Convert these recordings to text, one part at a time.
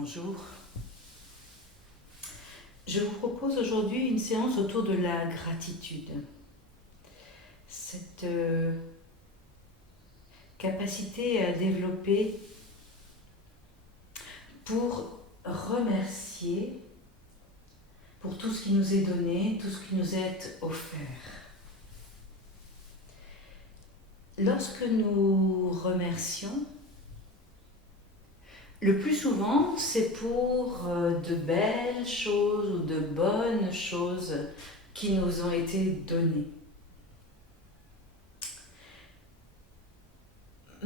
Bonjour. Je vous propose aujourd'hui une séance autour de la gratitude. Cette capacité à développer pour remercier pour tout ce qui nous est donné, tout ce qui nous est offert. Lorsque nous remercions, le plus souvent, c'est pour de belles choses ou de bonnes choses qui nous ont été données.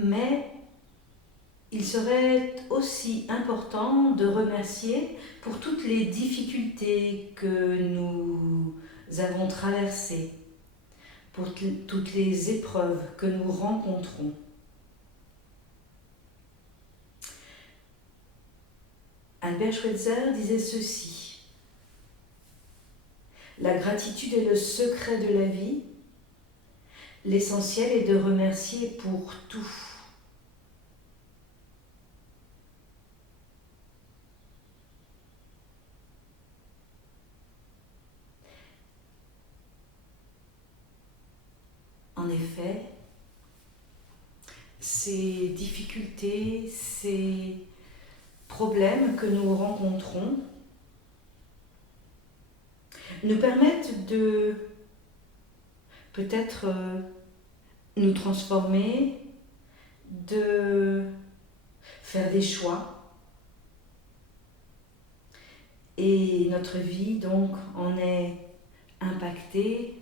Mais il serait aussi important de remercier pour toutes les difficultés que nous avons traversées, pour toutes les épreuves que nous rencontrons. Albert Schweitzer disait ceci: la gratitude est le secret de la vie. L'essentiel est de remercier pour tout. En effet, ces difficultés, ces problèmes que nous rencontrons nous permettent de peut-être nous transformer, de faire des choix. Et notre vie donc en est impactée.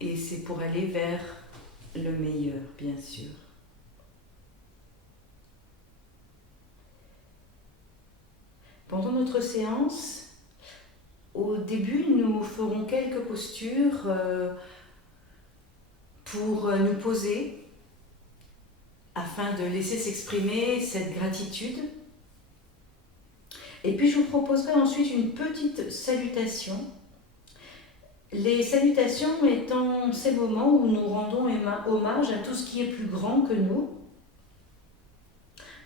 Et c'est pour aller vers le meilleur, bien sûr. Pendant notre séance, au début, nous ferons quelques postures pour nous poser afin de laisser s'exprimer cette gratitude. Et puis je vous proposerai ensuite une petite salutation. Les salutations étant ces moments où nous rendons hommage à tout ce qui est plus grand que nous.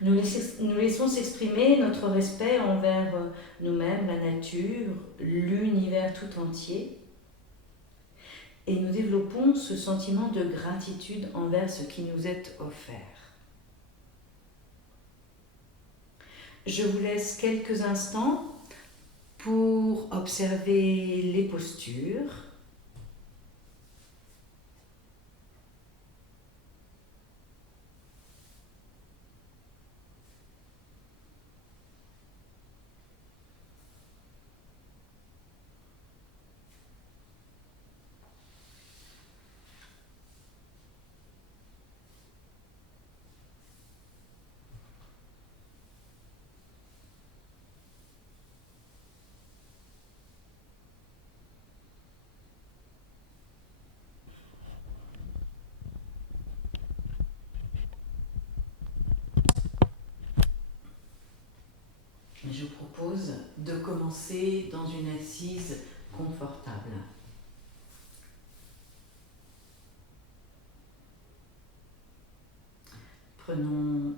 Nous laissons s'exprimer notre respect envers nous-mêmes, la nature, l'univers tout entier. Et nous développons ce sentiment de gratitude envers ce qui nous est offert. Je vous laisse quelques instants pour observer les postures. Je vous propose de commencer dans une assise confortable. Prenons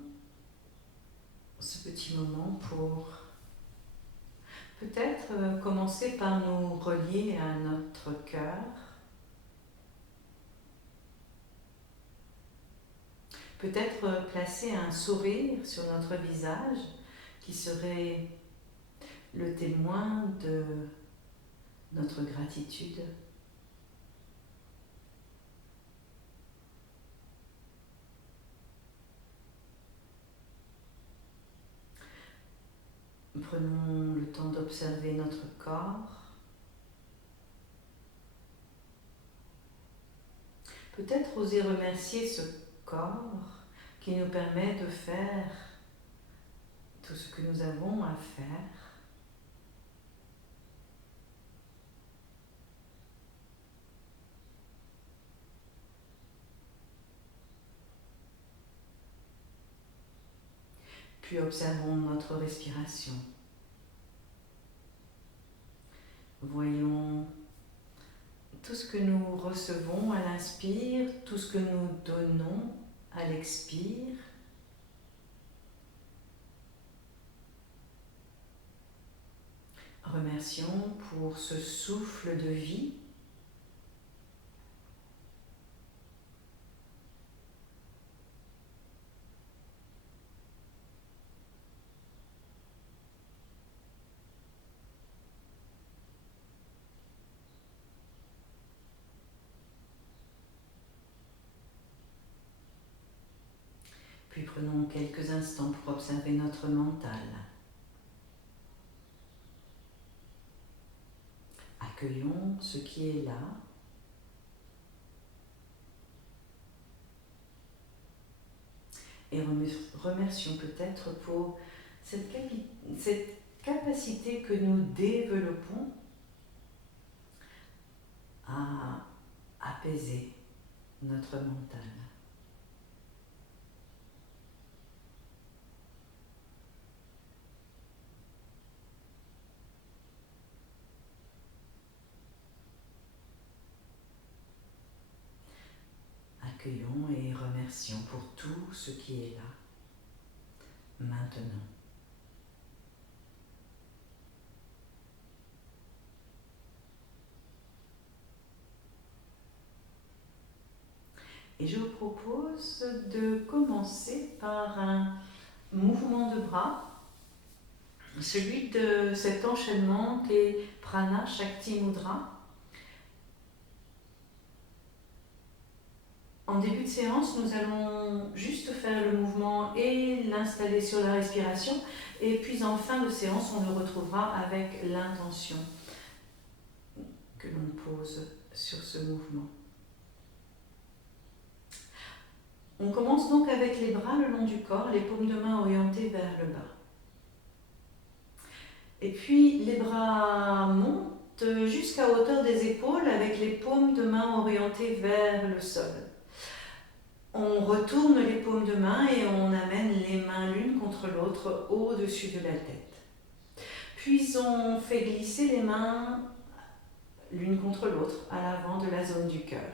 ce petit moment pour peut-être commencer par nous relier à notre cœur. Peut-être placer un sourire sur notre visage qui serait le témoin de notre gratitude. Prenons le temps d'observer notre corps. Peut-être oser remercier ce corps qui nous permet de faire tout ce que nous avons à faire. Puis observons notre respiration. Voyons tout ce que nous recevons à l'inspire, tout ce que nous donnons à l'expire. Remercions pour ce souffle de vie. Puis prenons quelques instants pour observer notre mental. Accueillons ce qui est là. Et remercions peut-être pour cette capacité que nous développons à apaiser notre mental. Accueillons et remercions pour tout ce qui est là, maintenant. Et je vous propose de commencer par un mouvement de bras, celui de cet enchaînement qui est Prana Shakti Mudra. En début de séance, nous allons juste faire le mouvement et l'installer sur la respiration. Et puis en fin de séance, on le retrouvera avec l'intention que l'on pose sur ce mouvement. On commence donc avec les bras le long du corps, les paumes de main orientées vers le bas. Et puis les bras montent jusqu'à hauteur des épaules avec les paumes de main orientées vers le sol. On retourne les paumes de main et on amène les mains l'une contre l'autre au-dessus de la tête. Puis on fait glisser les mains l'une contre l'autre à l'avant de la zone du cœur.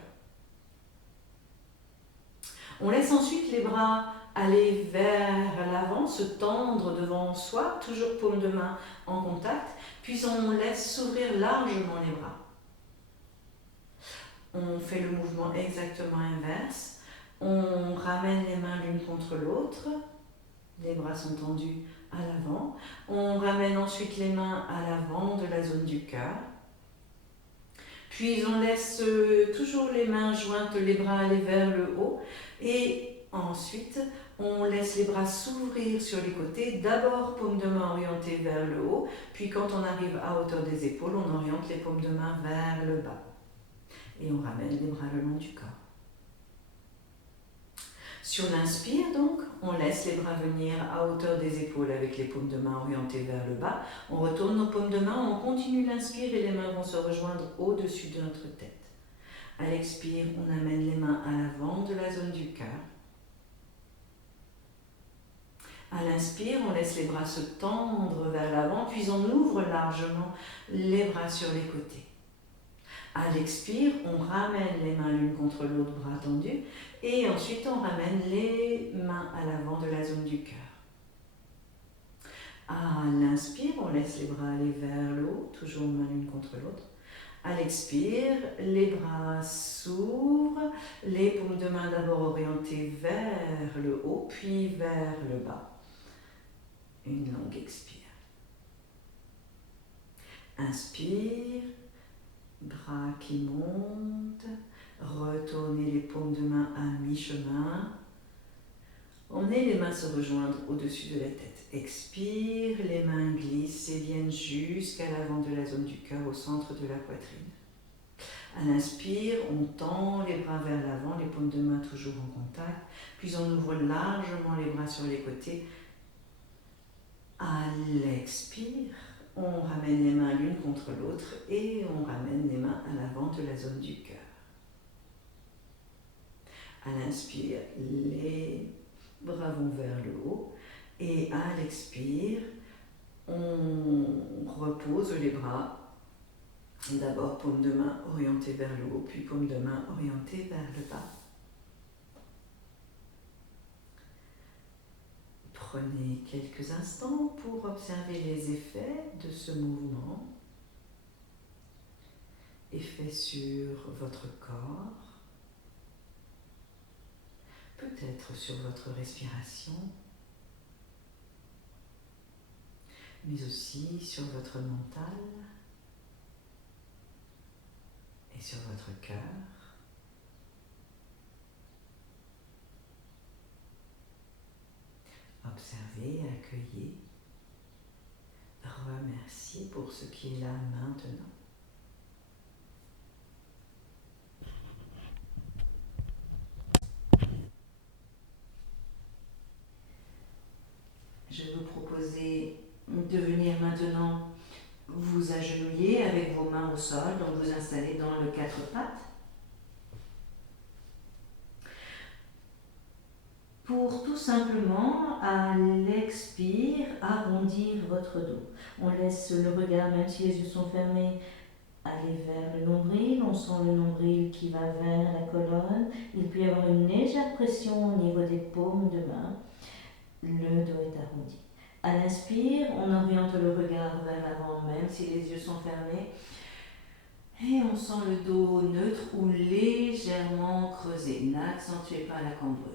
On laisse ensuite les bras aller vers l'avant, se tendre devant soi, toujours paumes de main en contact, puis on laisse s'ouvrir largement les bras. On fait le mouvement exactement inverse. On ramène les mains l'une contre l'autre, les bras sont tendus à l'avant. On ramène ensuite les mains à l'avant de la zone du cœur. Puis on laisse toujours les mains jointes, les bras aller vers le haut. Et ensuite, on laisse les bras s'ouvrir sur les côtés. D'abord, paumes de main orientées vers le haut. Puis quand on arrive à hauteur des épaules, on oriente les paumes de main vers le bas. Et on ramène les bras le long du corps. Sur l'inspire, donc, on laisse les bras venir à hauteur des épaules avec les paumes de main orientées vers le bas. On retourne nos paumes de main, on continue l'inspire et les mains vont se rejoindre au-dessus de notre tête. À l'expire, on amène les mains à l'avant de la zone du cœur. À l'inspire, on laisse les bras se tendre vers l'avant, puis on ouvre largement les bras sur les côtés. À l'expire, on ramène les mains l'une contre l'autre, bras tendus, et ensuite on ramène les mains à l'avant de la zone du cœur. À l'inspire, on laisse les bras aller vers le haut, toujours main l'une contre l'autre. À l'expire, les bras s'ouvrent, les paumes de main d'abord orientées vers le haut, puis vers le bas. Une longue expire. Inspire. Bras qui montent, retournez les paumes de main à mi-chemin. Emmenez les mains se rejoindre au-dessus de la tête. Expire, les mains glissent et viennent jusqu'à l'avant de la zone du cœur, au centre de la poitrine. À l'inspire, on tend les bras vers l'avant, les paumes de main toujours en contact, puis on ouvre largement les bras sur les côtés. À l'expire, on ramène les mains l'une contre l'autre et on ramène les mains à l'avant de la zone du cœur. À l'inspire, les bras vont vers le haut et à l'expire, on repose les bras. D'abord, paume de main orientée vers le haut, puis paume de main orientée vers le bas. Prenez quelques instants pour observer les effets de ce mouvement, effets sur votre corps, peut-être sur votre respiration, mais aussi sur votre mental et sur votre cœur. Observez, accueillez, remerciez pour ce qui est là maintenant. Je vais vous proposer de venir maintenant vous agenouiller avec vos mains au sol, donc vous installer dans le quatre pattes. Pour tout simplement, à l'expire, arrondir votre dos. On laisse le regard, même si les yeux sont fermés, aller vers le nombril. On sent le nombril qui va vers la colonne. Il peut y avoir une légère pression au niveau des paumes de main. Le dos est arrondi. À l'inspire, on oriente le regard vers l'avant, même si les yeux sont fermés. Et on sent le dos neutre ou légèrement creusé. N'accentuez pas la cambrure.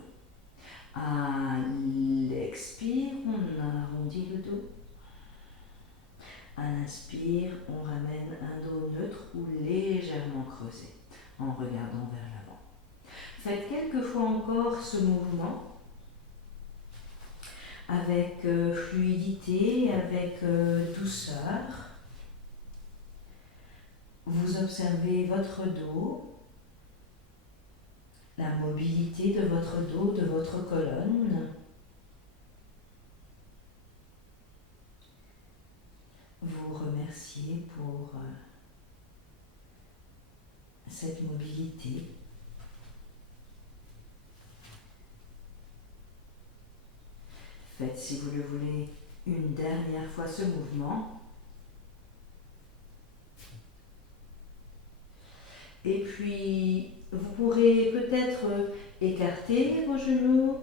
À l'expire, on arrondit le dos. À l'inspire, on ramène un dos neutre ou légèrement creusé en regardant vers l'avant. Faites quelques fois encore ce mouvement avec fluidité, avec douceur. Vous observez votre dos, la mobilité de votre dos, de votre colonne. Vous remerciez pour cette mobilité. Faites, si vous le voulez, une dernière fois ce mouvement. Et puis, vous pourrez peut-être écarter vos genoux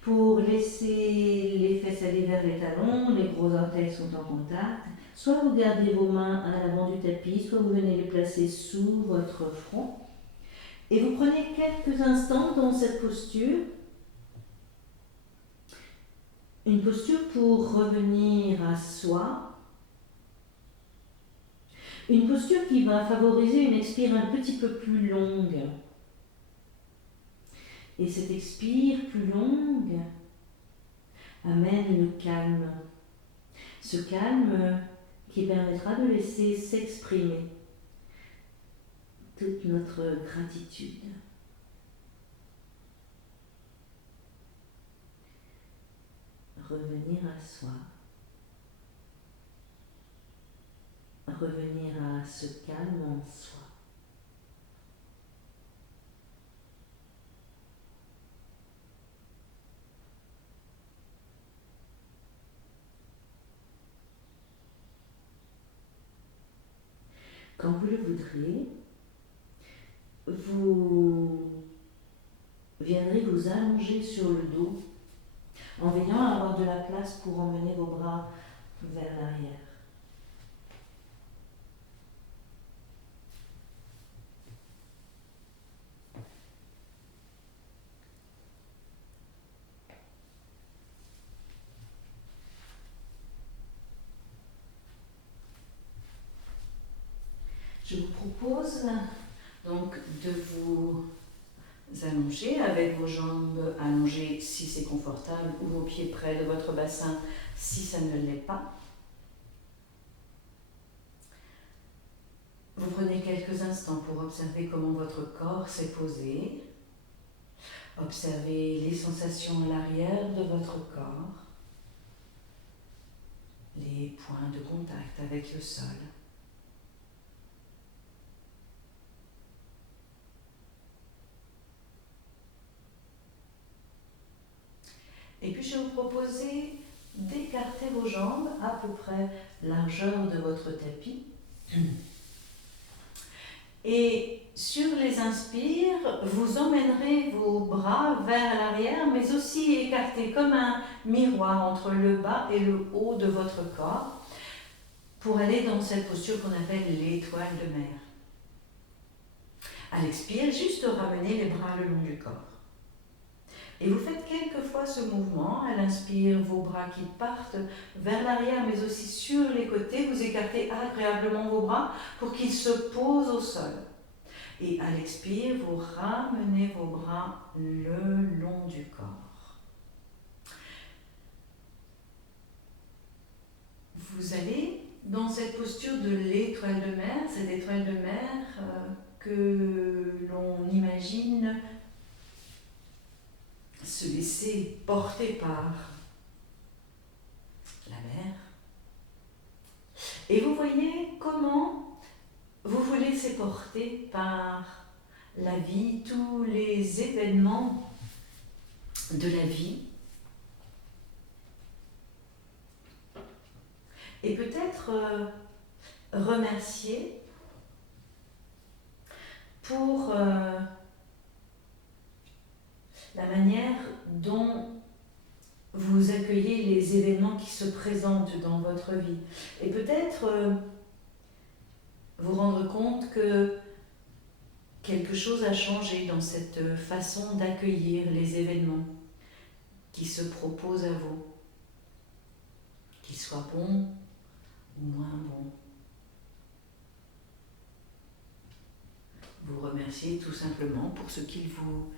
pour laisser les fesses aller vers les talons, les gros orteils sont en contact. Soit vous gardez vos mains à l'avant du tapis, soit vous venez les placer sous votre front. Et vous prenez quelques instants dans cette posture. Une posture pour revenir à soi. Une posture qui va favoriser une expire un petit peu plus longue. Et cette expire plus longue amène le calme. Ce calme qui permettra de laisser s'exprimer toute notre gratitude. Revenir à soi. Revenir à ce calme en soi. Quand vous le voudrez, vous viendrez vous allonger sur le dos en veillant à avoir de la place pour emmener vos bras vers l'arrière. Je vous propose donc de vous allonger avec vos jambes allongées si c'est confortable ou vos pieds près de votre bassin si ça ne l'est pas. Vous prenez quelques instants pour observer comment votre corps s'est posé. Observez les sensations à l'arrière de votre corps, les points de contact avec le sol. Et puis je vais vous proposer d'écarter vos jambes à peu près largeur de votre tapis. Et sur les inspires, vous emmènerez vos bras vers l'arrière, mais aussi écartés comme un miroir entre le bas et le haut de votre corps, pour aller dans cette posture qu'on appelle l'étoile de mer. À l'expire, juste ramenez les bras le long du corps. Et vous faites quelques fois ce mouvement. À l'inspire, vos bras qui partent vers l'arrière, mais aussi sur les côtés. Vous écartez agréablement vos bras pour qu'ils se posent au sol. Et à l'expire, vous ramenez vos bras le long du corps. Vous allez dans cette posture de l'étoile de mer, cette étoile de mer que l'on imagine se laisser porter par la mer. Et vous voyez comment vous vous laissez porter par la vie, tous les événements de la vie. Et peut-être remercier pour la manière dont vous accueillez les événements qui se présentent dans votre vie. Et peut-être vous rendre compte que quelque chose a changé dans cette façon d'accueillir les événements qui se proposent à vous, qu'ils soient bons ou moins bons. Vous remerciez tout simplement pour ce qu'ils vous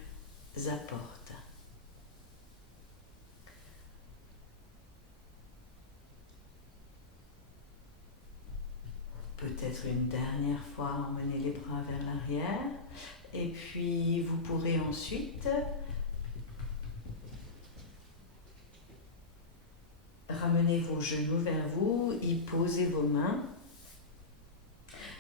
apportent. Peut-être une dernière fois, emmenez les bras vers l'arrière et puis vous pourrez ensuite ramener vos genoux vers vous, y poser vos mains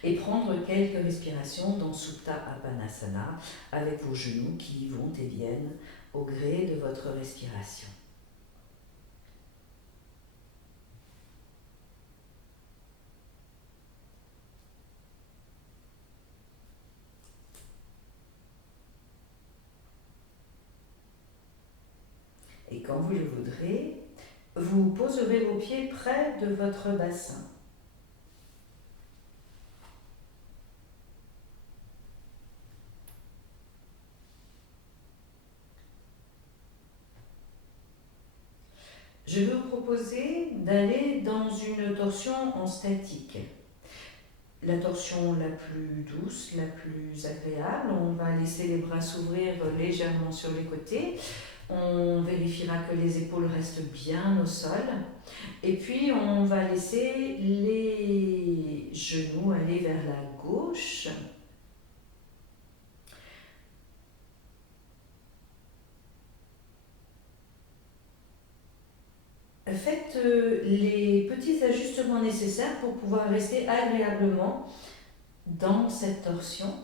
et prendre quelques respirations dans Supta Apanasana avec vos genoux qui vont et viennent au gré de votre respiration. Et quand vous le voudrez, vous poserez vos pieds près de votre bassin. Je vais vous proposer d'aller dans une torsion en statique. La torsion la plus douce, la plus agréable. On va laisser les bras s'ouvrir légèrement sur les côtés. On vérifiera que les épaules restent bien au sol. Et puis, on va laisser les genoux aller vers la gauche. Faites les petits ajustements nécessaires pour pouvoir rester agréablement dans cette torsion.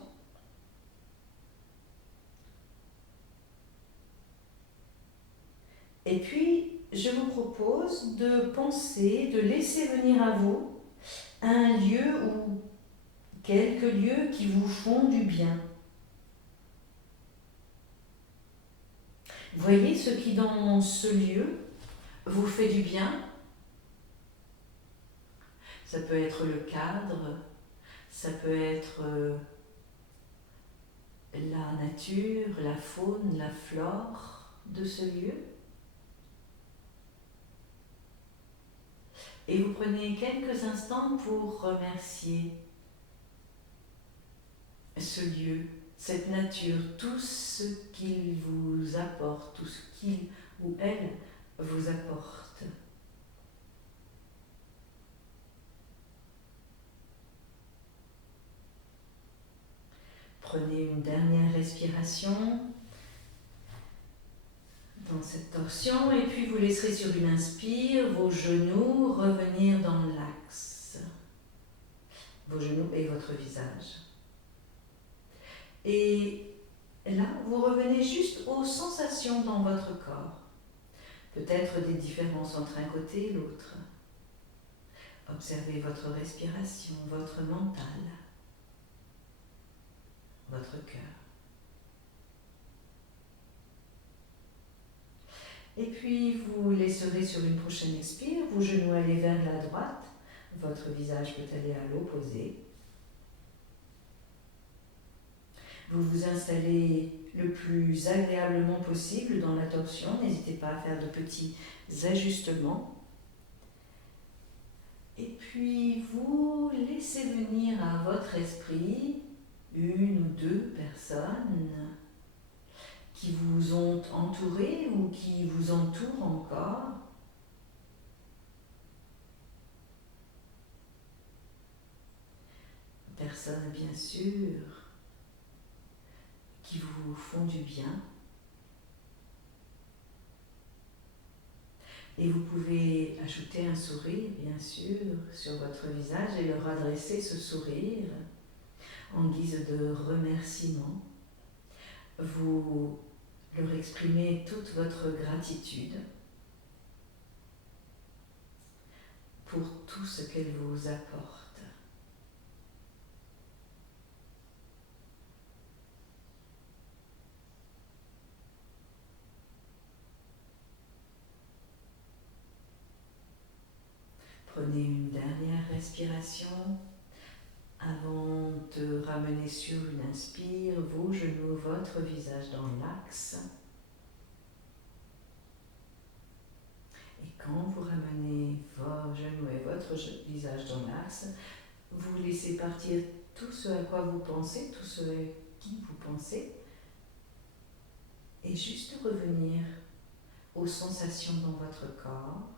Et puis, je vous propose de penser, de laisser venir à vous un lieu ou quelques lieux qui vous font du bien. Voyez ce qui dans ce lieu vous fait du bien. Ça peut être le cadre, ça peut être la nature, la faune, la flore de ce lieu. Et vous prenez quelques instants pour remercier ce lieu, cette nature, tout ce qu'il vous apporte, tout ce qu'il ou elle vous apporte. Prenez une dernière respiration dans cette torsion et puis vous laisserez sur une inspire vos genoux revenir dans l'axe. Vos genoux et votre visage. Et là, vous revenez juste aux sensations dans votre corps. Peut-être des différences entre un côté et l'autre. Observez votre respiration, votre mental. votre cœur. Et puis vous laisserez sur une prochaine expire, vos genoux aller vers la droite, votre visage peut aller à l'opposé. Vous vous installez le plus agréablement possible dans la torsion, n'hésitez pas à faire de petits ajustements. Et puis vous laissez venir à votre esprit une ou deux personnes qui vous ont entouré ou qui vous entourent encore. Personnes bien sûr qui vous font du bien. Et vous pouvez ajouter un sourire, bien sûr, sur votre visage et leur adresser ce sourire en guise de remerciement. Vous leur exprimez toute votre gratitude pour tout ce qu'elles vous apportent. Prenez une dernière respiration avant de ramener sur une inspire vos genoux, votre visage dans l'axe. Et quand vous ramenez vos genoux et votre visage dans l'axe, vous laissez partir tout ce à quoi vous pensez, tout ce à qui vous pensez, et juste revenir aux sensations dans votre corps.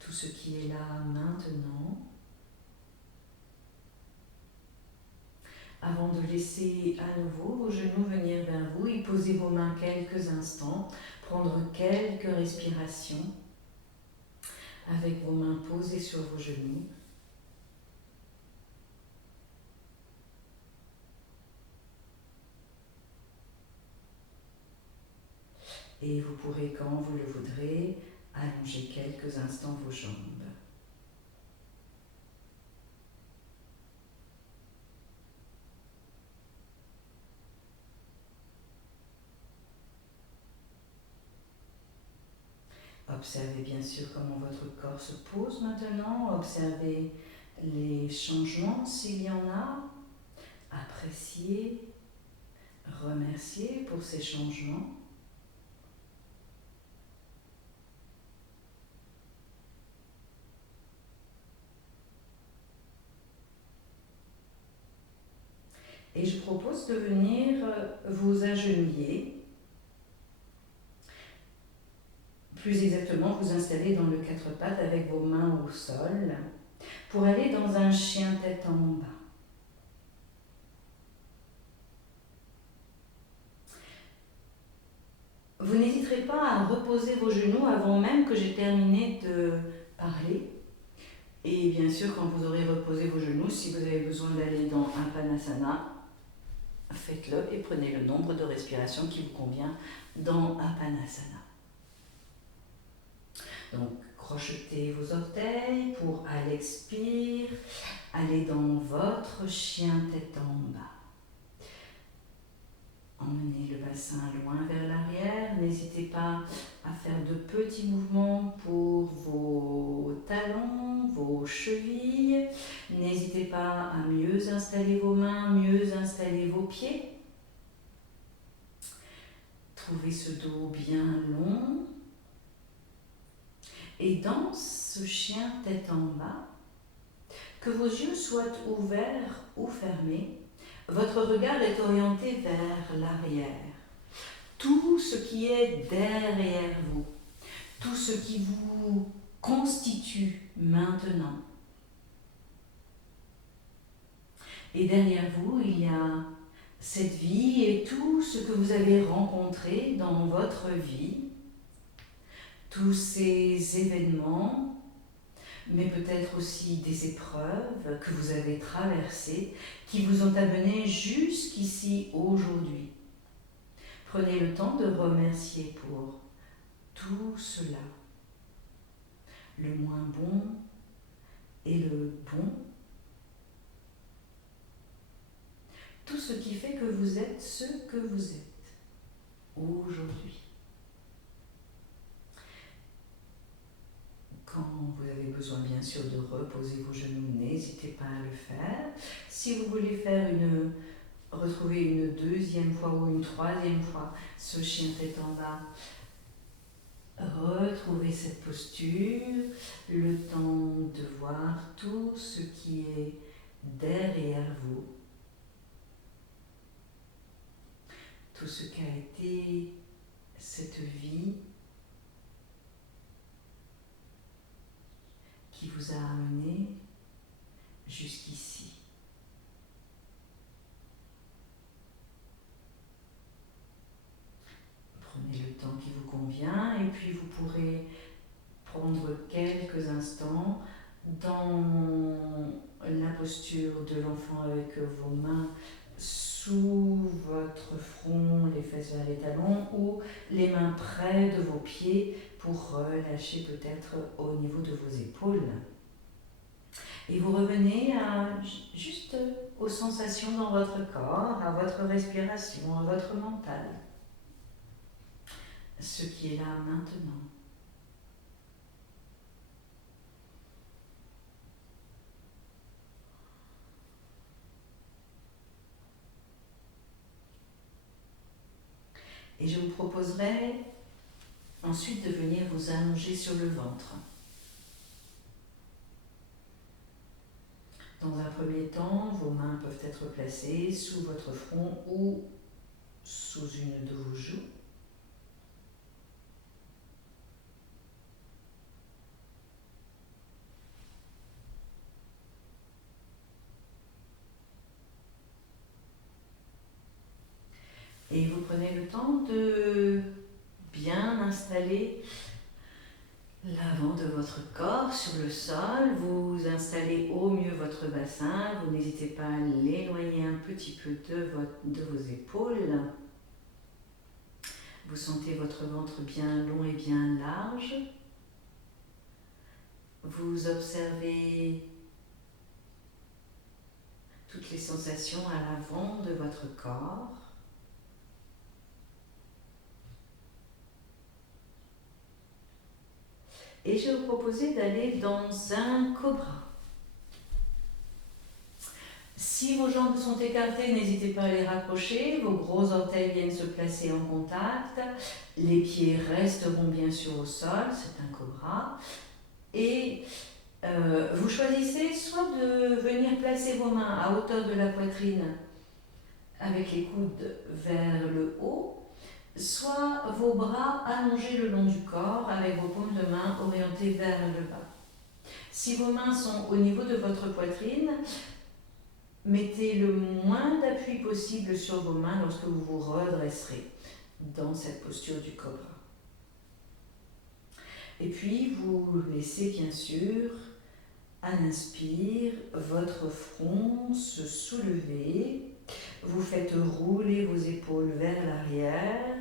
Tout ce qui est là maintenant, avant de laisser à nouveau vos genoux venir vers vous et poser vos mains quelques instants, prendre quelques respirations avec vos mains posées sur vos genoux. Et vous pourrez, quand vous le voudrez, allonger quelques instants vos jambes. Observez bien sûr comment votre corps se pose maintenant. Observez les changements s'il y en a. Appréciez, remerciez pour ces changements. Et je propose de venir vous agenouiller. Plus exactement, vous installer dans le quatre pattes avec vos mains au sol pour aller dans un chien tête en bas. Vous n'hésiterez pas à reposer vos genoux avant même que j'ai terminé de parler. Et bien sûr, quand vous aurez reposé vos genoux, si vous avez besoin d'aller dans un Apanasana, faites-le et prenez le nombre de respirations qui vous convient dans Apanasana. Donc, crochetez vos orteils pour, à l'expire, aller dans votre chien tête en bas. Emmenez le bassin loin vers l'arrière. N'hésitez pas à faire de petits mouvements pour vos talons, vos chevilles. N'hésitez pas à mieux installer vos mains, mieux installer vos pieds. Trouvez ce dos bien long. Et dans ce chien tête en bas, que vos yeux soient ouverts ou fermés, votre regard est orienté vers l'arrière. Tout ce qui est derrière vous, tout ce qui vous constitue maintenant. Et derrière vous, il y a cette vie et tout ce que vous avez rencontré dans votre vie, tous ces événements, mais peut-être aussi des épreuves que vous avez traversées, qui vous ont amené jusqu'ici aujourd'hui. Prenez le temps de remercier pour tout cela, le moins bon et le bon. Tout ce qui fait que vous êtes ce que vous êtes aujourd'hui. Quand vous avez besoin bien sûr de reposer vos genoux, n'hésitez pas à le faire. Si vous voulez retrouver une deuxième fois ou une troisième fois ce chien tête en bas, retrouvez cette posture, le temps de voir tout ce qui est derrière vous, tout ce qu'a été cette vie qui vous a amené jusqu'ici. Prenez le temps qui vous convient et puis vous pourrez prendre quelques instants dans la posture de l'enfant avec vos mains sous votre front, les fesses vers les talons ou les mains près de vos pieds pour relâcher peut-être au niveau de vos épaules. Et vous revenez juste aux sensations dans votre corps, à votre respiration, à votre mental. Ce qui est là maintenant. Et je vous proposerai ensuite de venir vous allonger sur le ventre. Dans un premier temps, vos mains peuvent être placées sous votre front ou sous une de vos joues. Et vous prenez le temps de bien installer l'avant de votre corps sur le sol. Vous installez au mieux votre bassin. Vous n'hésitez pas à l'éloigner un petit peu de vos épaules. Vous sentez votre ventre bien long et bien large. Vous observez toutes les sensations à l'avant de votre corps. Et je vais vous proposer d'aller dans un cobra. Si vos jambes sont écartées, n'hésitez pas à les rapprocher. Vos gros orteils viennent se placer en contact. Les pieds resteront bien sûr au sol, c'est un cobra. Et vous choisissez soit de venir placer vos mains à hauteur de la poitrine avec les coudes vers le haut, soit vos bras allongés le long du corps avec vos paumes de main orientées vers le bas. Si vos mains sont au niveau de votre poitrine, mettez le moins d'appui possible sur vos mains lorsque vous vous redresserez dans cette posture du cobra. Et puis vous laissez bien sûr, à l'inspire, votre front se soulever. Vous faites rouler vos épaules vers l'arrière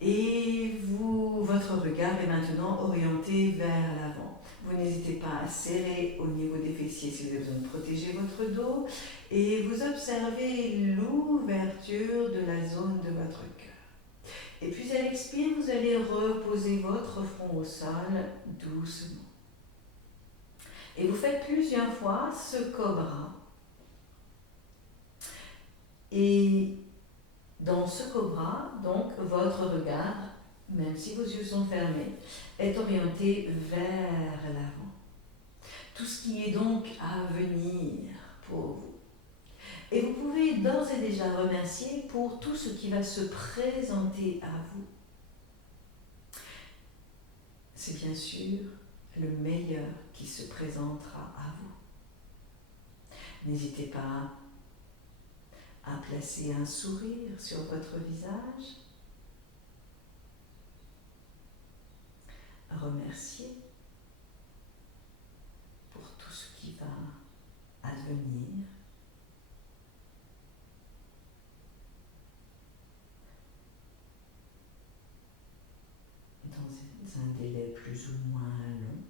et votre regard est maintenant orienté vers l'avant. Vous n'hésitez pas à serrer au niveau des fessiers si vous avez besoin de protéger votre dos et vous observez l'ouverture de la zone de votre cœur. Et puis à l'expire, vous allez reposer votre front au sol doucement. Et vous faites plusieurs fois ce cobra. Et dans ce cobra, donc, votre regard, même si vos yeux sont fermés, est orienté vers l'avant. Tout ce qui est donc à venir pour vous. Et vous pouvez d'ores et déjà remercier pour tout ce qui va se présenter à vous. C'est bien sûr le meilleur qui se présentera à vous. N'hésitez pas à placer un sourire sur votre visage. Remercier pour tout ce qui va advenir. Dans un délai plus ou moins long.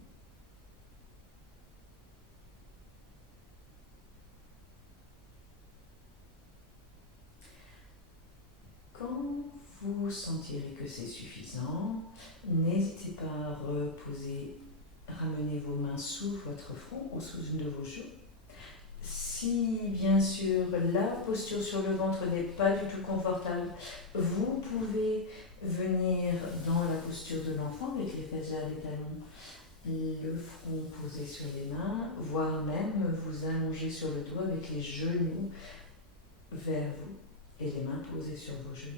Vous sentirez que c'est suffisant. N'hésitez pas à reposer, ramener vos mains sous votre front ou sous une de vos joues. Si bien sûr la posture sur le ventre n'est pas du tout confortable, vous pouvez venir dans la posture de l'enfant avec les fesses vers les talons, le front posé sur les mains, voire même vous allonger sur le dos avec les genoux vers vous et les mains posées sur vos genoux.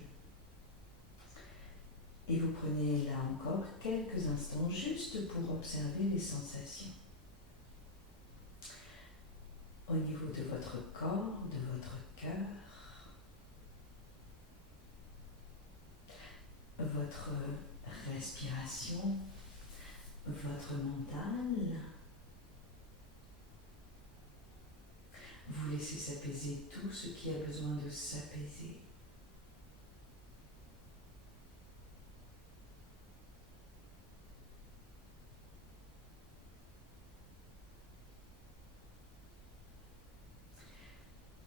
Et vous prenez là encore quelques instants juste pour observer les sensations. Au niveau de votre corps, de votre cœur, votre respiration, votre mental. Vous laissez s'apaiser tout ce qui a besoin de s'apaiser.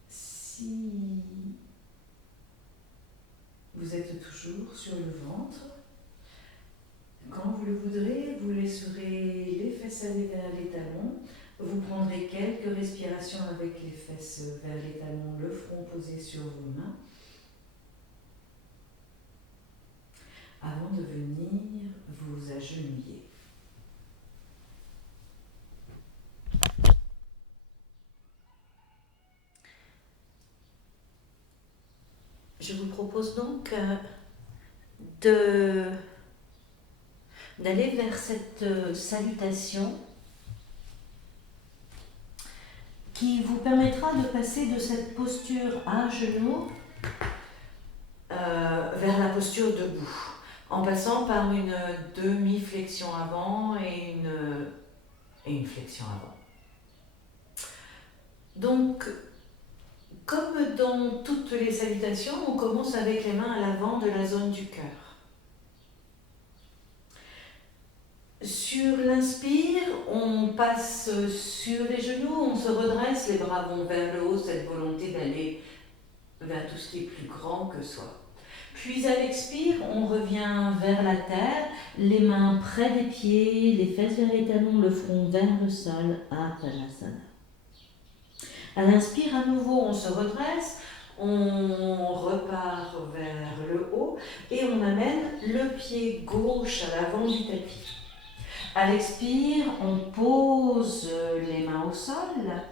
Si vous êtes toujours sur le ventre, quand vous le voudrez, vous laisserez les fesses aller vers les talons. Vous prendrez quelques respirations avec les fesses vers les talons, le front posé sur vos mains, avant de venir vous agenouiller. Je vous propose donc d'aller vers cette salutation qui vous permettra de passer de cette posture à genoux vers la posture debout, en passant par une demi-flexion avant et une flexion avant. Donc, comme dans toutes les salutations, on commence avec les mains à l'avant de la zone du cœur. Sur l'inspire, on passe sur les genoux, on se redresse, les bras vont vers le haut, cette volonté d'aller vers tout ce qui est plus grand que soi. Puis à l'expire, on revient vers la terre, les mains près des pieds, les fesses vers les talons, le front vers le sol, Apanasana. À l'inspire, à nouveau, on se redresse, on repart vers le haut et on amène le pied gauche à l'avant du tapis. À l'expire, on pose les mains au sol,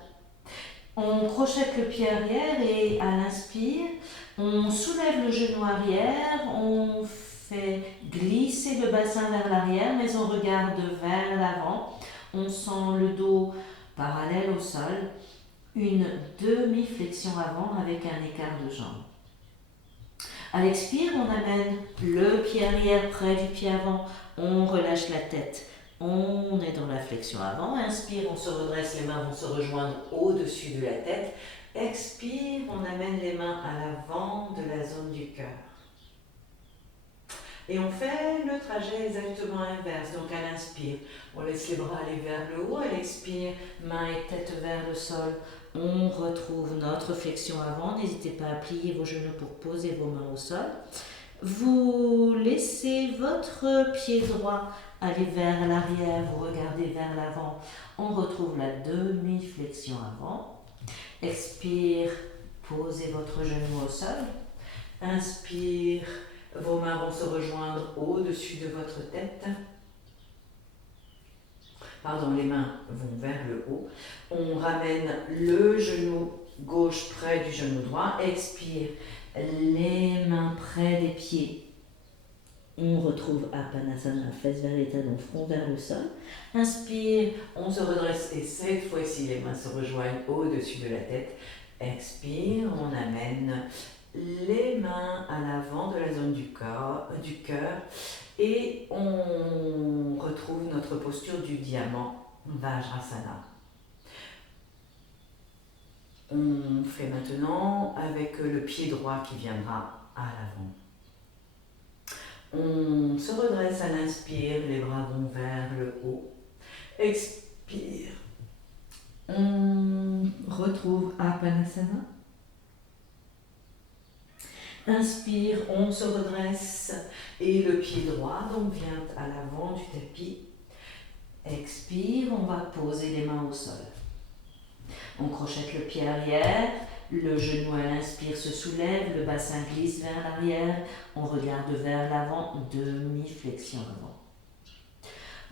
on projette le pied arrière et à l'inspire, on soulève le genou arrière, on fait glisser le bassin vers l'arrière, mais on regarde vers l'avant, on sent le dos parallèle au sol, une demi-flexion avant avec un écart de jambe. À l'expire, on amène le pied arrière près du pied avant, on relâche la tête. On est dans la flexion avant. Inspire, on se redresse, les mains vont se rejoindre au-dessus de la tête. Expire, on amène les mains à l'avant de la zone du cœur. Et on fait le trajet exactement inverse. Donc à l'inspire, on laisse les bras aller vers le haut. À l'expire, mains et tête vers le sol. On retrouve notre flexion avant. N'hésitez pas à plier vos genoux pour poser vos mains au sol. Vous laissez votre pied droit aller vers l'arrière, vous regardez vers l'avant. On retrouve la demi-flexion avant. Expire, posez votre genou au sol. Inspire, vos mains vont se rejoindre au-dessus de votre tête. Pardon, les mains vont vers le haut. On ramène le genou gauche près du genou droit. Expire, les mains près des pieds. On retrouve Apanasana, fesses vers les talons, front vers le sol. Inspire, on se redresse et cette fois-ci les mains se rejoignent au-dessus de la tête. Expire, on amène les mains à l'avant de la zone du cœur et on retrouve notre posture du diamant, Vajrasana. On fait maintenant avec le pied droit qui viendra à l'avant. On se redresse à l'inspire, les bras vont vers le haut. Expire. On retrouve Apanasana. Inspire, on se redresse et le pied droit donc vient à l'avant du tapis. Expire, on va poser les mains au sol. On crochette le pied arrière, le genou à l'inspire se soulève, le bassin glisse vers l'arrière, on regarde vers l'avant, demi-flexion avant.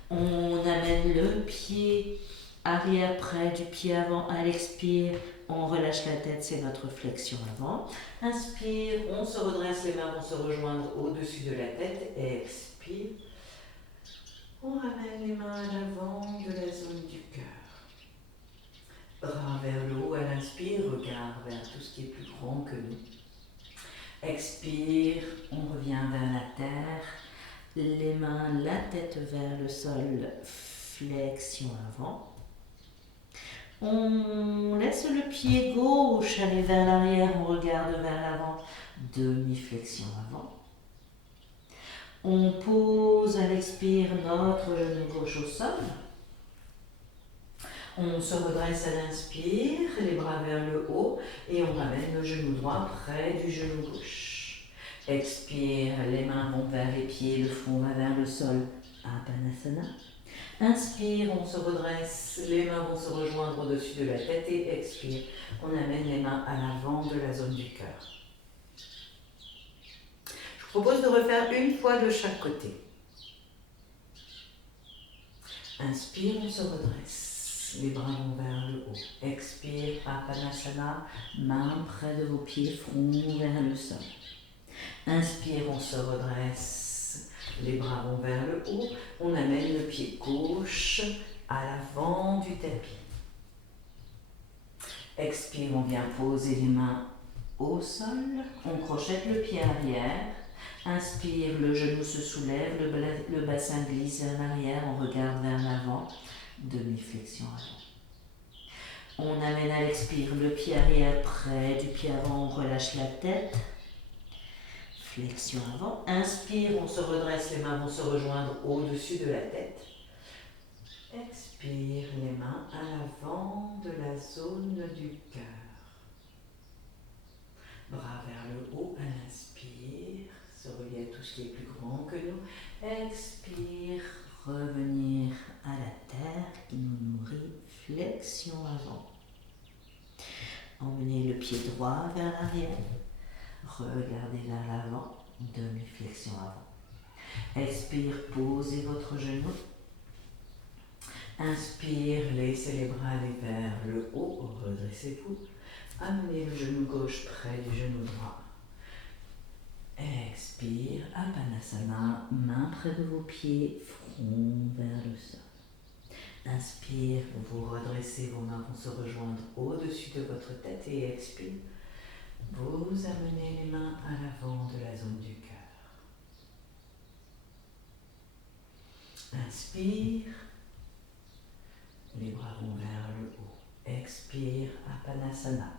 On amène le pied arrière près du pied avant à l'expire, on relâche la tête, c'est notre flexion avant. Inspire, on se redresse, les mains vont se rejoindre au-dessus de la tête, expire. On ramène les mains à l'avant de la zone du cœur. Bras vers le haut à l'inspire, regard vers tout ce qui est plus grand que nous. Expire, on revient vers la terre. Les mains, la tête vers le sol, flexion avant. On laisse le pied gauche aller vers l'arrière, on regarde vers l'avant, demi-flexion avant. On pose à l'expire notre genou gauche au sol. On se redresse à l'inspire, les bras vers le haut et on ramène le genou droit près du genou gauche. Expire, les mains vont vers les pieds, le front va vers le sol, Apanasana. Inspire, on se redresse, les mains vont se rejoindre au-dessus de la tête et expire, on amène les mains à l'avant de la zone du cœur. Je vous propose de refaire une fois de chaque côté. Inspire, on se redresse, les bras vont vers le haut. Expire, Apanasana, mains près de vos pieds, front vers le sol. Inspire, on se redresse, les bras vont vers le haut, on amène le pied gauche à l'avant du tapis. Expire, on vient poser les mains au sol, on crochette le pied arrière. Inspire, le genou se soulève, le bassin glisse vers l'arrière, on regarde vers l'avant, demi-flexion avant. On amène à l'expire le pied arrière près du pied avant, on relâche la tête. Flexion avant. Inspire, on se redresse, les mains vont se rejoindre au-dessus de la tête. Expire, les mains à l'avant de la zone du cœur. Bras vers le haut à l'inspire, se relier à tout ce qui est plus grand que nous. Expire, revenir à la terre qui nous nourrit. Flexion avant. Emmenez le pied droit vers l'arrière. Regardez vers l'avant, demi-flexion avant. Expire, posez votre genou. Inspire, laissez les bras aller vers le haut, redressez-vous. Amenez le genou gauche près du genou droit. Expire, Apanasana, main près de vos pieds, front vers le sol. Inspire, vous redressez, vos mains vont se rejoindre au-dessus de votre tête et expire. Vous amenez les mains à l'avant de la zone du cœur. Inspire, les bras vont vers le haut. Expire, Apanasana,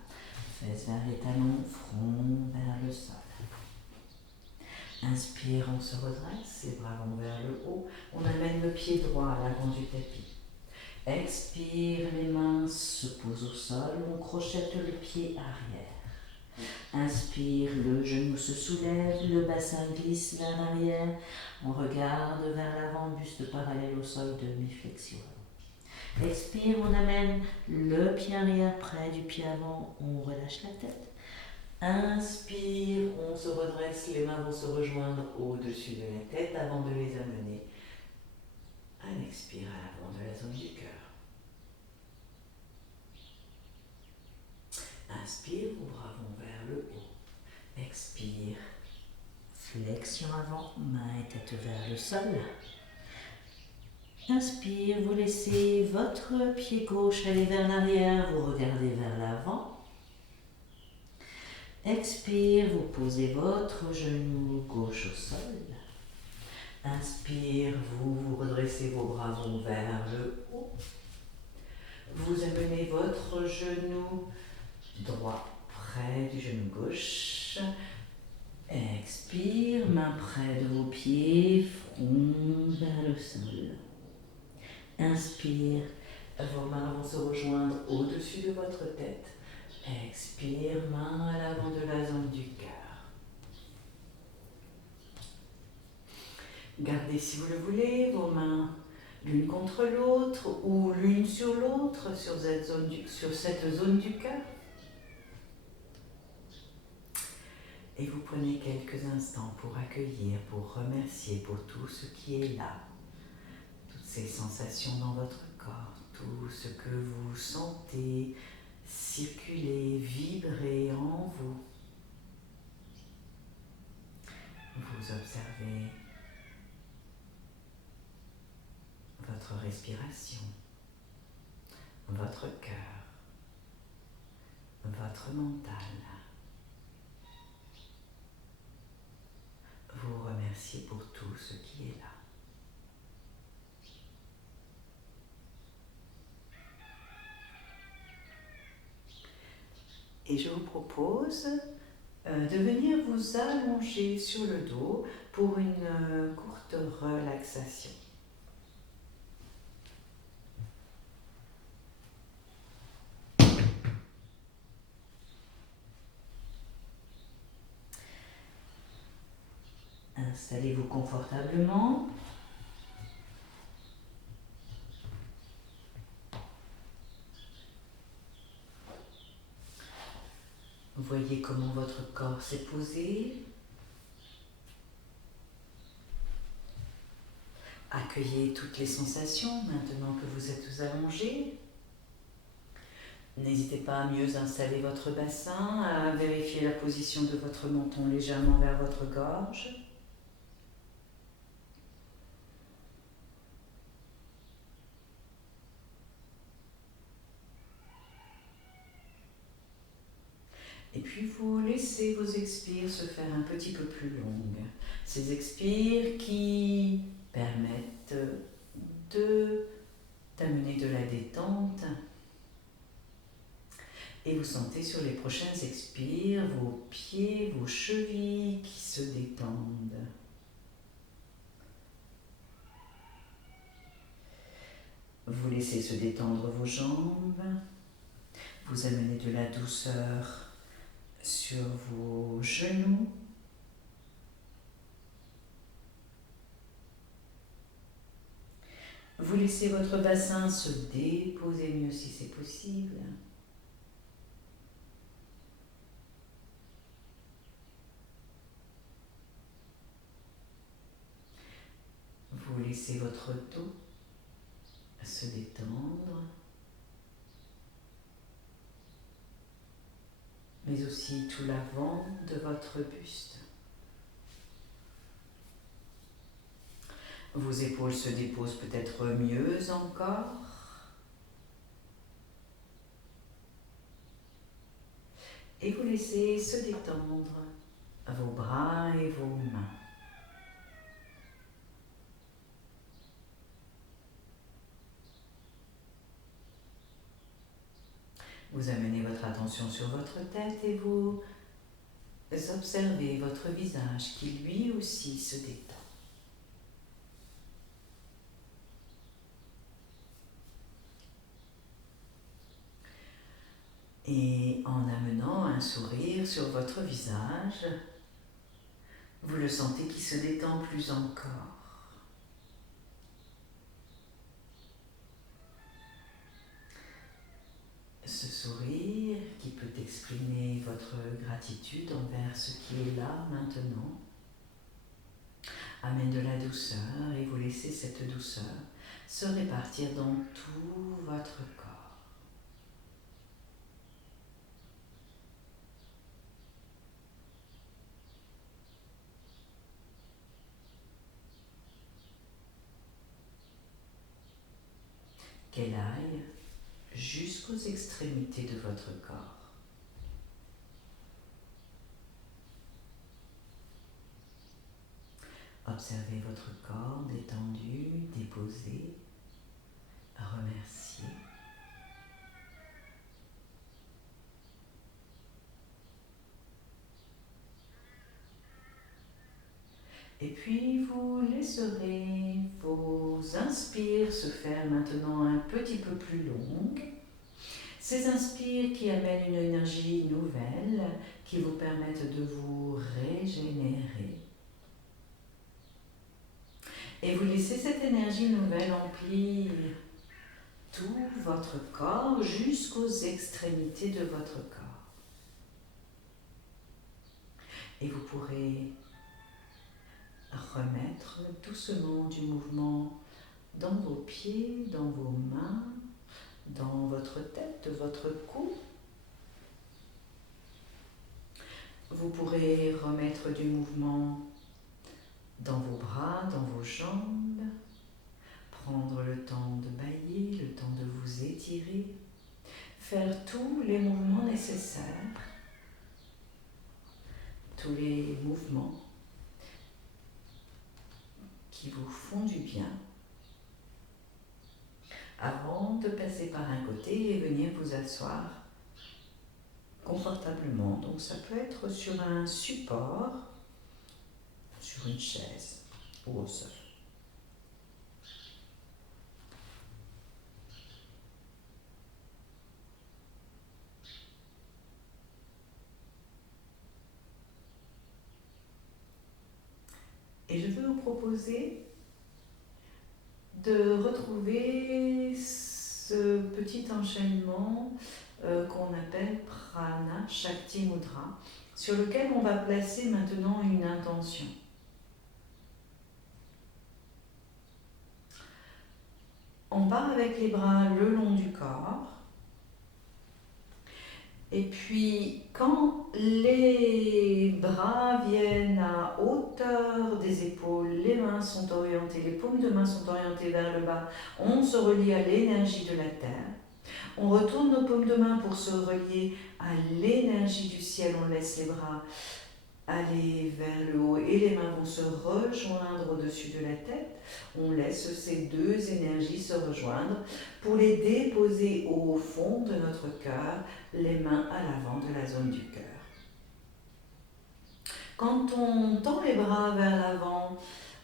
fesses vers les talons, front vers le sol. Inspire, on se redresse, les bras vont vers le haut. On amène le pied droit à l'avant du tapis. Expire, les mains se posent au sol, on crochette le pied arrière. Inspire, le genou se soulève, le bassin glisse vers l'arrière. On regarde vers l'avant, buste parallèle au sol, demi-flexion. Expire, on amène le pied arrière près du pied avant, on relâche la tête. Inspire, on se redresse, les mains vont se rejoindre au-dessus de la tête avant de les amener à l'expire à l'avant de la zone du cœur. Inspire, vos bras vont vers le haut. Expire, flexion avant, main et tête vers le sol. Inspire, vous laissez votre pied gauche aller vers l'arrière, vous regardez vers l'avant. Expire, vous posez votre genou gauche au sol. Inspire, vous redressez, vos bras vont vers le haut. Vous amenez votre genou droit près du genou gauche. Expire, main près de vos pieds, front vers le sol. Inspire, vos mains vont se rejoindre au-dessus de votre tête. Expire, main à l'avant de la zone du cœur. Gardez, si vous le voulez, vos mains l'une contre l'autre ou l'une sur l'autre sur cette zone du cœur. Et vous prenez quelques instants pour accueillir, pour remercier pour tout ce qui est là, toutes ces sensations dans votre corps, tout ce que vous sentez circuler, vibrer en vous. Vous observez votre respiration, votre cœur, votre mental. Vous remerciez pour tout ce qui est là. Et je vous propose de venir vous allonger sur le dos pour une courte relaxation. Installez-vous confortablement. Voyez comment votre corps s'est posé. Accueillez toutes les sensations maintenant que vous êtes allongé. N'hésitez pas à mieux installer votre bassin, à vérifier la position de votre menton légèrement vers votre gorge. Et puis vous laissez vos expires se faire un petit peu plus longues. Ces expires qui permettent d'amener de la détente. Et vous sentez sur les prochains expires vos pieds, vos chevilles qui se détendent. Vous laissez se détendre vos jambes. Vous amenez de la douceur sur vos genoux. Vous laissez votre bassin se déposer mieux si c'est possible. Vous laissez votre dos se détendre, mais aussi tout l'avant de votre buste. Vos épaules se déposent peut-être mieux encore. Et vous laissez se détendre vos bras et vos mains. Vous amenez votre attention sur votre tête et vous observez votre visage qui lui aussi se détend. Et en amenant un sourire sur votre visage, vous le sentez qui se détend plus encore. Ce sourire qui peut exprimer votre gratitude envers ce qui est là maintenant amène de la douceur et vous laissez cette douceur se répartir dans tout votre corps. Qu'elle aille jusqu'aux extrémités de votre corps. Observez votre corps détendu, déposé, remerciez. Et puis vous laisserez vos inspires se faire maintenant un petit peu plus longues. Ces inspires qui amènent une énergie nouvelle, qui vous permettent de vous régénérer. Et vous laissez cette énergie nouvelle emplir tout votre corps jusqu'aux extrémités de votre corps. Et vous pourrez remettre doucement du mouvement dans vos pieds, dans vos mains, dans votre tête, votre cou. Vous pourrez remettre du mouvement dans vos bras, dans vos jambes, prendre le temps de bâiller, le temps de vous étirer, faire tous les mouvements nécessaires, tous les mouvements qui vous font du bien avant de passer par un côté et venir vous asseoir confortablement. Donc ça peut être sur un support, sur une chaise ou au sol. Et je veux vous proposer de retrouver ce petit enchaînement qu'on appelle Prana Shakti Mudra, sur lequel on va placer maintenant une intention. On part avec les bras le long du corps. Et puis, quand les bras viennent à hauteur des épaules, les mains sont orientées, les paumes de main sont orientées vers le bas, on se relie à l'énergie de la terre. On retourne nos paumes de main pour se relier à l'énergie du ciel. On laisse les bras aller vers le haut et les mains vont se rejoindre au-dessus de la tête. On laisse ces deux énergies se rejoindre pour les déposer au fond de notre cœur, les mains à l'avant de la zone du cœur. Quand on tend les bras vers l'avant,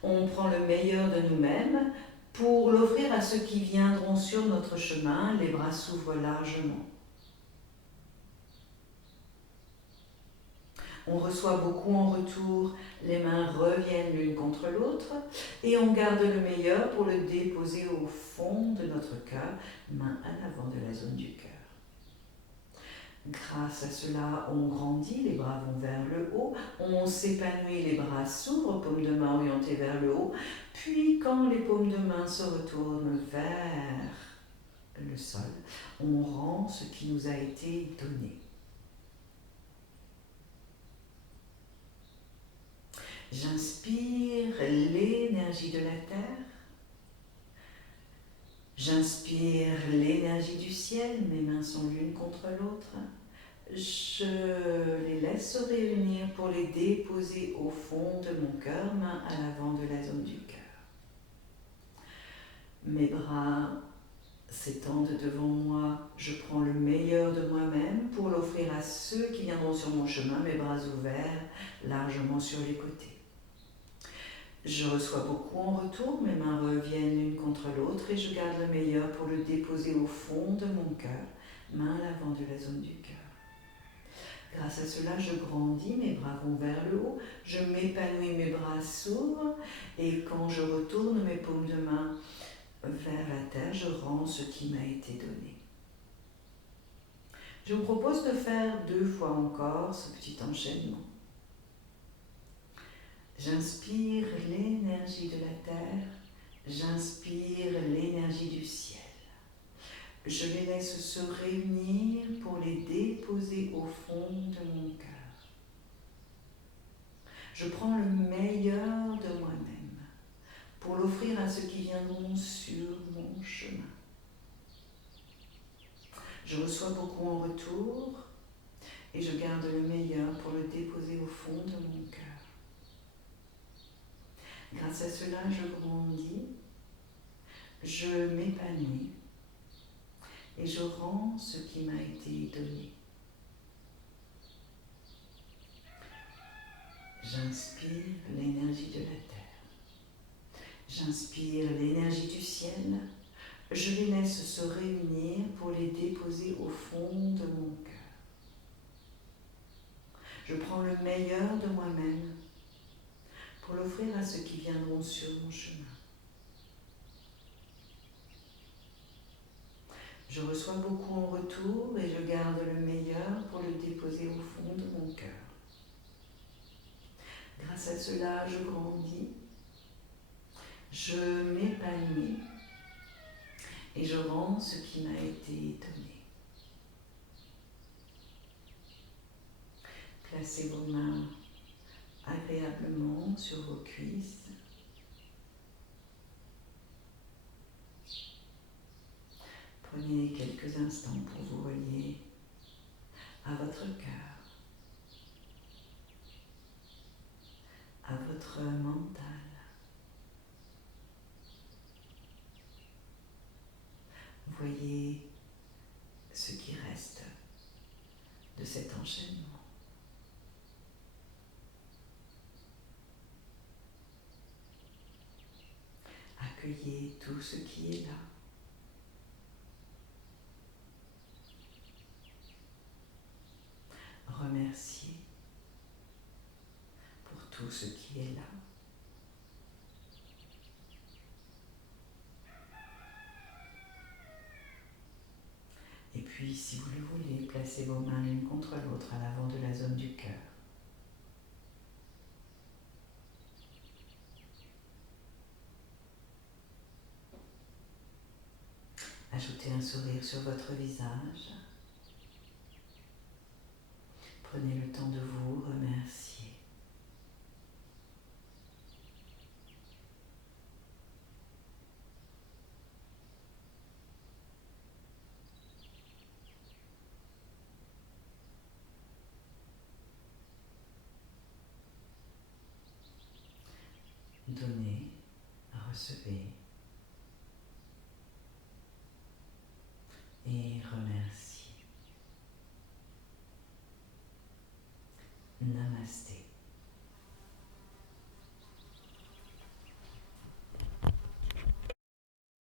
on prend le meilleur de nous-mêmes pour l'offrir à ceux qui viendront sur notre chemin. Les bras s'ouvrent largement. On reçoit beaucoup en retour, les mains reviennent l'une contre l'autre et on garde le meilleur pour le déposer au fond de notre cœur, main à l'avant de la zone du cœur. Grâce à cela, on grandit, les bras vont vers le haut, on s'épanouit, les bras s'ouvrent, paumes de main orientées vers le haut, puis quand les paumes de main se retournent vers le sol, on rend ce qui nous a été donné. J'inspire l'énergie de la terre. J'inspire l'énergie du ciel, mes mains sont l'une contre l'autre. Je les laisse se réunir pour les déposer au fond de mon cœur, main à l'avant de la zone du cœur. Mes bras s'étendent devant moi, je prends le meilleur de moi-même pour l'offrir à ceux qui viendront sur mon chemin, mes bras ouverts largement sur les côtés. Je reçois beaucoup en retour, mes mains reviennent l'une contre l'autre et je garde le meilleur pour le déposer au fond de mon cœur, main à l'avant de la zone du cœur. Grâce à cela, je grandis, mes bras vont vers le haut, je m'épanouis, mes bras s'ouvrent et quand je retourne mes paumes de main vers la terre, je rends ce qui m'a été donné. Je vous propose de faire 2 fois encore ce petit enchaînement. J'inspire l'énergie de la terre, j'inspire l'énergie du ciel. Je les laisse se réunir pour les déposer au fond de mon cœur. Je prends le meilleur de moi-même pour l'offrir à ceux qui viendront sur mon chemin. Je reçois beaucoup en retour et je garde le meilleur pour le déposer au fond de mon cœur. Grâce à cela, je grandis, je m'épanouis et je rends ce qui m'a été donné. J'inspire l'énergie de la terre. J'inspire l'énergie du ciel. Je les laisse se réunir pour les déposer au fond de mon cœur. Je prends le meilleur de moi-même pour l'offrir à ceux qui viendront sur mon chemin. Je reçois beaucoup en retour et je garde le meilleur pour le déposer au fond de mon cœur. Grâce à cela, je grandis, je m'épanouis et je rends ce qui m'a été donné. Placez vos mains agréablement sur vos cuisses. Prenez quelques instants pour vous relier à votre cœur, à votre mental. Voyez ce qui reste de cet enchaînement. Accueillez tout ce qui est là. Remerciez pour tout ce qui est là. Et puis, si vous le voulez, placez vos mains l'une contre l'autre à l'avant de la zone du cœur. Ajoutez un sourire sur votre visage. Prenez le temps de vous remercier. Donnez, recevez et remerciez.